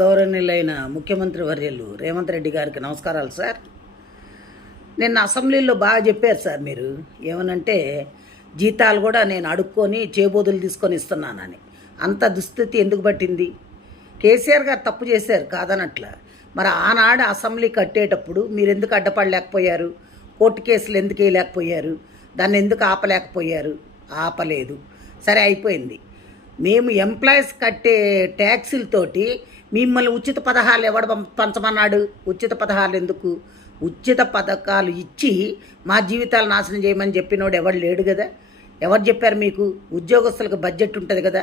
గౌరవనీయులైన ముఖ్యమంత్రి వర్యులు రేవంత్ రెడ్డి గారికి నమస్కారాలు సార్. నిన్న అసెంబ్లీలో బాగా చెప్పారు సార్. మీరు ఏమనంటే జీతాలు కూడా నేను అడుక్కొని చేబోదులు తీసుకొని ఇస్తున్నానని. అంత దుస్థితి ఎందుకు పట్టింది? కేసీఆర్ గారు తప్పు చేశారు కాదనట్ల. మరి ఆనాడు అసెంబ్లీ కట్టేటప్పుడు మీరు ఎందుకు అడ్డపడలేకపోయారు? కోర్టు కేసులు ఎందుకు వేయలేకపోయారు? దాన్ని ఎందుకు ఆపలేకపోయారు? ఆపలేదు. సరే, అయిపోయింది. మేము ఎంప్లాయీస్ కట్టే ట్యాక్సీలతోటి మిమ్మల్ని ఉచిత పథకాలు ఎవడు పంచమన్నాడు? ఉచిత పథకాలు ఎందుకు? ఉచిత పథకాలు ఇచ్చి మా జీవితాలు నాశనం చేయమని చెప్పినోడు ఎవడు లేడు కదా. ఎవరు చెప్పారు మీకు? ఉద్యోగస్తులకు బడ్జెట్ ఉంటుంది కదా.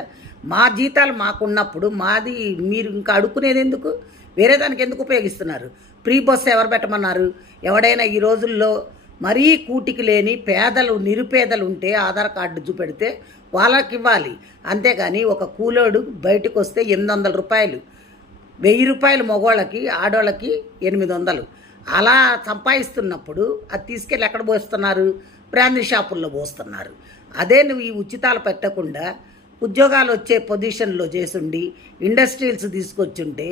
మా జీతాలు మాకున్నప్పుడు మాది మీరు ఇంకా అడుక్కునేది ఎందుకు? వేరే దానికి ఎందుకు ఉపయోగిస్తున్నారు? ఫ్రీ బస్సు ఎవరు పెట్టమన్నారు? ఎవడైనా ఈ రోజుల్లో మరీ కూటికి లేని పేదలు నిరుపేదలు ఉంటే ఆధార్ కార్డు చూపెడితే వాళ్ళకి ఇవ్వాలి. అంతేగాని ఒక కూలోడు బయటకు వస్తే 800 రూపాయలు, 1000 రూపాయలు మగవాళ్ళకి, ఆడవాళ్ళకి 800. అలా సంపాదిస్తున్నప్పుడు అది తీసుకెళ్ళి ఎక్కడ పోస్తున్నారు? బ్రాందీ షాపుల్లో పోస్తున్నారు. అదే నువ్వు ఈ ఉచితాలు పెట్టకుండా ఉద్యోగాలు వచ్చే పొజిషన్లో చేసుండి ఇండస్ట్రీస్ తీసుకొచ్చుంటే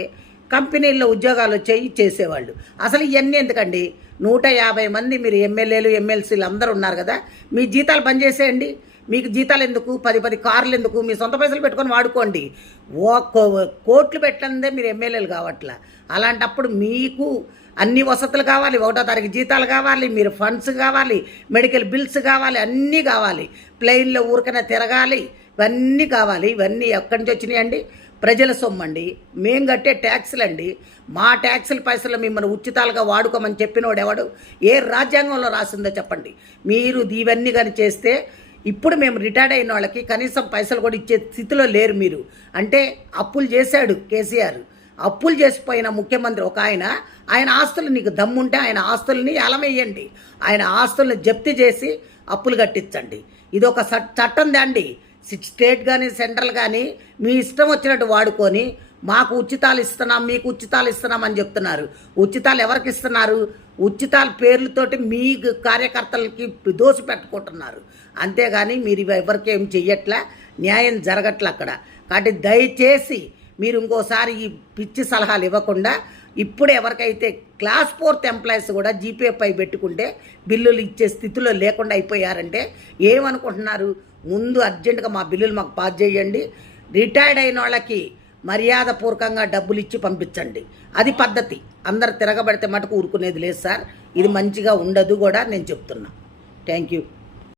కంపెనీల్లో ఉద్యోగాలు వచ్చేవి చేసేవాళ్ళు. అసలు ఇవన్నీ ఎందుకండి? 150 మంది మీరు ఎమ్మెల్యేలు ఎమ్మెల్సీలు అందరూ ఉన్నారు కదా, మీ జీతాలు బంద్ చేసేయండి. మీకు జీతాలు ఎందుకు? 10 కార్లు ఎందుకు? మీ సొంత పైసలు పెట్టుకొని వాడుకోండి. కోట్లు పెట్టందే మీరు ఎమ్మెల్యేలు కావట్లా. అలాంటప్పుడు మీకు అన్ని వసతులు కావాలి, 1వ తారీఖు జీతాలు కావాలి, మీరు ఫండ్స్ కావాలి, మెడికల్ బిల్స్ కావాలి, అన్నీ కావాలి. ప్లెయిన్లో ఊరికనే తిరగాలి, ఇవన్నీ కావాలి. ఇవన్నీ ఎక్కడి నుంచి వచ్చినాయండి? ప్రజల సొమ్మండి, మేము కట్టే ట్యాక్సులు అండి. మా ట్యాక్సుల పైసలు మిమ్మల్ని ఉచితాలుగా వాడుకోమని చెప్పినోడు ఎవడు? ఏ రాజ్యాంగంలో రాసిందో చెప్పండి. మీరు ఇవన్నీ కానీ చేస్తే ఇప్పుడు మేము రిటైర్డ్ అయిన వాళ్ళకి కనీసం పైసలు కూడా ఇచ్చే స్థితిలో లేరు మీరు. అంటే అప్పులు చేశాడు కేసీఆర్. అప్పులు చేసిపోయిన ముఖ్యమంత్రి ఒక ఆయన ఆస్తులు, నీకు దమ్ముంటే ఆయన ఆస్తుల్ని ఎలమేయండి. ఆయన ఆస్తుల్ని జప్తు చేసి అప్పులు కట్టించండి. ఇది ఒక చట్టం దాండి. స్టేట్ కానీ సెంట్రల్ కానీ మీ ఇష్టం వచ్చినట్టు వాడుకొని మాకు ఉచితాలు ఇస్తున్నాం, మీకు ఉచితాలు ఇస్తున్నాం అని చెప్తున్నారు. ఉచితాలు ఎవరికి ఇస్తున్నారు? ఉచితాల పేర్లతోటి మీ కార్యకర్తలకి దోసి పెట్టుకుంటున్నారు. అంతేగాని మీరు ఎవరికి ఏం చెయ్యట్లే, న్యాయం జరగట్లే అక్కడ. కాబట్టి దయచేసి మీరు ఇంకోసారి ఈ పిచ్చి సలహాలు ఇవ్వకుండా ఇప్పుడు ఎవరికైతే క్లాస్ 4th ఎంప్లాయీస్ కూడా జీపీఎఫ్ పై పెట్టుకుంటే బిల్లులు ఇచ్చే స్థితిలో లేకుండా అయిపోయారంటే ఏమనుకుంటున్నారు? ముందు అర్జెంటుగా మా బిల్లులు మాకు పాస్ చేయండి. రిటైర్డ్ అయిన వాళ్ళకి మర్యాదపూర్వకంగా డబ్బులు ఇచ్చి పంపించండి. అది పద్ధతి. అందరు తిరగబడితే మటుకు ఊరుకునేది లేదు సార్. ఇది మంచిగా ఉండదు కూడా నేను చెప్తున్నా. Thank you.